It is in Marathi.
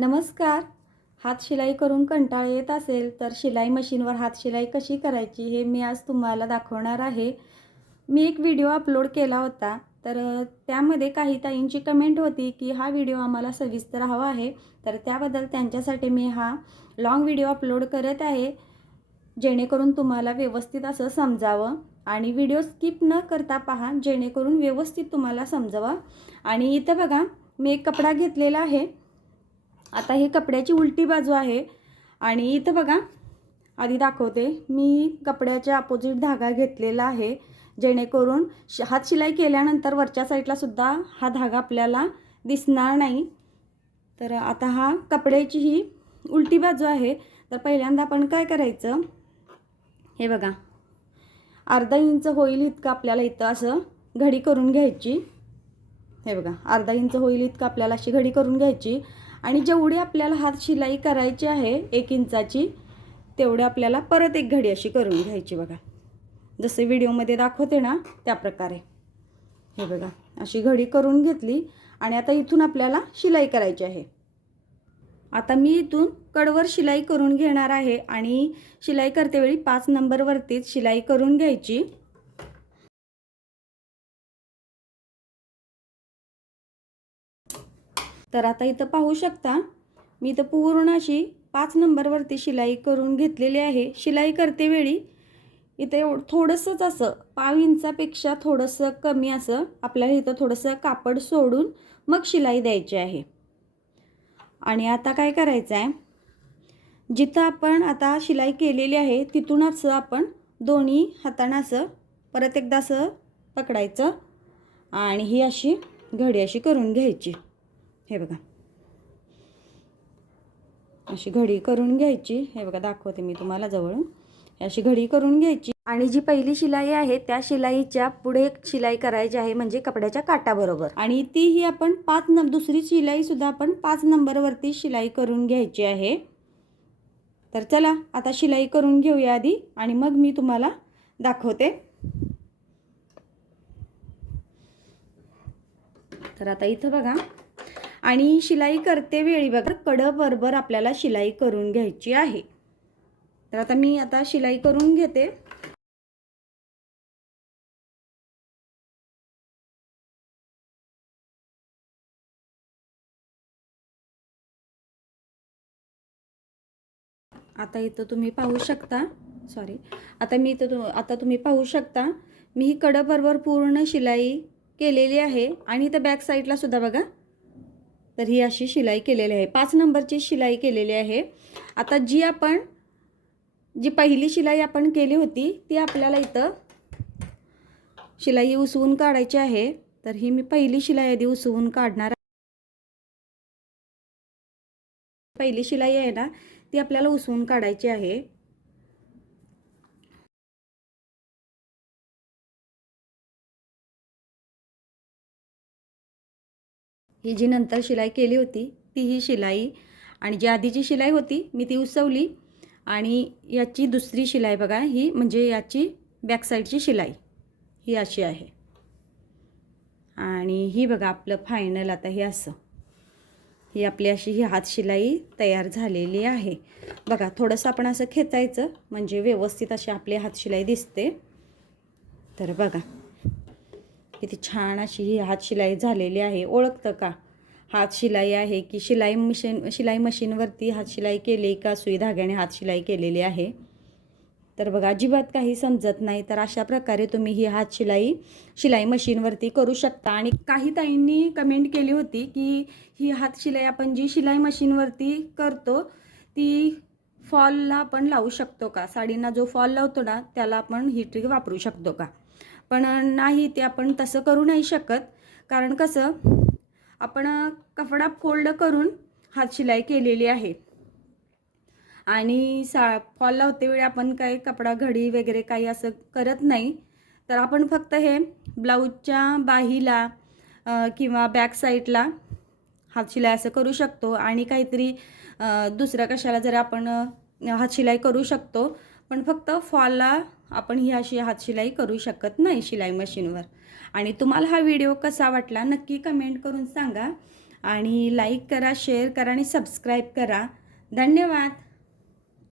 नमस्कार. हात शिलाई करून कंटाळा येत असेल तर शिलाई मशीनवर हात शिलाई कशी करायची हे मी आज तुम्हाला दाखवणार आहे. मी एक व्हिडिओ अपलोड केला होता, तर त्यामध्ये काही ताईंची कमेंट होती की हा व्हिडिओ आम्हाला सविस्तर हवा आहे. तर त्याबद्दल त्यांच्यासाठी मी हा लॉंग व्हिडिओ अपलोड करत आहे, जेणेकरून तुम्हाला व्यवस्थित असं समजावं आणि व्हिडिओ स्किप न करता पहा, जेणेकरून व्यवस्थित तुम्हाला समजावं. आणि इथं बघा, मी एक कपडा घेतलेला आहे. आता ही कपड्याची उलटी बाजू आहे आणि इथं बघा, आधी दाखवते, मी कपड्याच्या अपोजिट धागा घेतलेला आहे, जेणेकरून हात शिलाई केल्यानंतर वरच्या साईडला सुद्धा हा धागा आपल्याला दिसणार नाही. तर आता हा कपड्याची ही उलटी बाजू आहे. तर पहिल्यांदा आपण काय करायचं, हे बघा, अर्धा इंच होईल इतकं आपल्याला इथं असं घडी करून घ्यायची. हे बघा, अर्धा इंच होईल इतकं आपल्याला अशी घडी करून घ्यायची आणि जेवढी आपल्याला हात शिलाई करायची आहे 1 इंचाची, तेवढे आपल्याला परत एक घडी अशी करून घ्यायची. बघा, जसे व्हिडिओमध्ये दाखवते ना त्या प्रकारे. हे बघा, अशी घडी करून घेतली आणि आता इथून आपल्याला शिलाई करायची आहे. आता मी इथून कडवर शिलाई करून घेणार आहे आणि शिलाई करतेवेळी 5 नंबरवरतीच शिलाई करून घ्यायची. तर आता इथं पाहू शकता, मी इथं पूर्ण अशी 5 नंबरवरती शिलाई करून घेतलेली आहे. शिलाई करतेवेळी इथं थोडंसंच असं पाव इंचापेक्षा थोडंसं कमी असं आपल्याला इथं थोडंसं कापड सोडून मग शिलाई द्यायची आहे. आणि आता काय करायचं आहे, जिथं आपण आता शिलाई केलेली आहे तिथूनच आपण दोन्ही हातानं असं परत एकदा असं पकडायचं आणि ही अशी घडी अशी करून घ्यायची. हे बघा, अशी घडी करून घ्यायची. हे बघा, दाखवते मी तुम्हाला जवळून. अशी घडी करून घ्यायची आणि जी पहिली शिलाई आहे त्या शिलाईच्या पुढे एक शिलाई करायची आहे, म्हणजे कपड्याच्या काठाबरोबर. आणि तीही आपण दुसरी शिलाईसुद्धा आपण 5 नंबरवरती शिलाई करून घ्यायची आहे. तर चला आता शिलाई करून घेऊया आधी आणि मग मी तुम्हाला दाखवते. तर आता इथं बघा, आणि शिलाई करते वेळी बघा कडबरोबर आपल्याला शिलाई करून घ्यायची आहे. तर आता मी शिलाई करून घेते. आता इथं तुम्ही पाहू शकता, आता तुम्ही पाहू शकता, मी ही कडबरोबर पूर्ण शिलाई केलेली आहे आणि इथं बॅक साईडला सुद्धा बघा, तर ही अशी शिलाई केलेली आहे. 5 नंबरची शिलाई केलेली आहे. आता जी पहिली शिलाई आपण केली होती ती आपल्याला इथं शिलाई उसवून काढायची आहे. तर ही मी पहिली शिलाई आधी उसवून काढणार. पहिली शिलाई आहे ना, ती आपल्याला उसवून काढायची आहे. ही जी नंतर शिलाई केली होती ती ही शिलाई, आणि जी आधीची शिलाई होती मी ती उसवली आणि याची दुसरी शिलाई बघा, ही म्हणजे याची बॅक साईडची शिलाई ही अशी आहे. आणि ही बघा आपलं फायनल आता हे असं, ही आपली अशी ही हात शिलाई तयार झालेली आहे. बघा, थोडंसं आपण असं खेचायचं म्हणजे व्यवस्थित अशी आपली हात शिलाई दिसते. तर बघा किती छान अशी ही हात शिलाई झालेली आहे. ओळखतं का हात शिलाई आहे की शिलाई मशीनवरती हात शिलाई केली का सुई धाग्याने हात शिलाई केलेली आहे. तर बघा, अजिबात काही समजत नाही. तर अशा प्रकारे तुम्ही ही हात शिलाई मशीनवरती करू शकता. आणि काही ताईंनी कमेंट केली होती की ही हात शिलाई आपण जी शिलाई मशीनवरती करतो ती फॉलला आपण लावू शकतो का, साडींना जो फॉल लावतो ना त्याला आपण ही ट्रिक वापरू शकतो का. पण नाही, ते आपण तसं करू नाही शकत. कारण कसं, आपण कपडा फोल्ड करून हात शिलाई केलेली आहे आणि फॉल लावते वेळी आपण काही कपडा घडी वगैरे काही असं करत नाही. तर आपण फक्त हे ब्लाऊजच्या बाहीला किंवा बॅक साईडला हात शिलाई असं करू शकतो आणि काहीतरी दुसऱ्या कशाला जर आपण हात शिलाई करू शकतो. पण फक्त फॉलला आपण ही अशी हात शिलाई करू शकत नाही शिलाई मशीनवर. आणि तुम्हाला हा व्हिडिओ कसा वाटला नक्की कमेंट करून सांगा. आणि लाईक करा, शेअर करा आणि सबस्क्राईब करा. धन्यवाद.